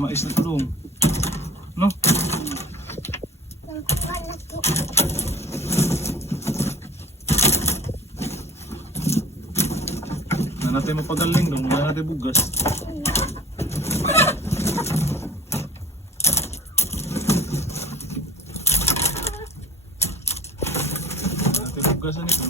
mais na tulong. No? Na natin mapagaling dong, na natin bugas. Na natin bugasan ito.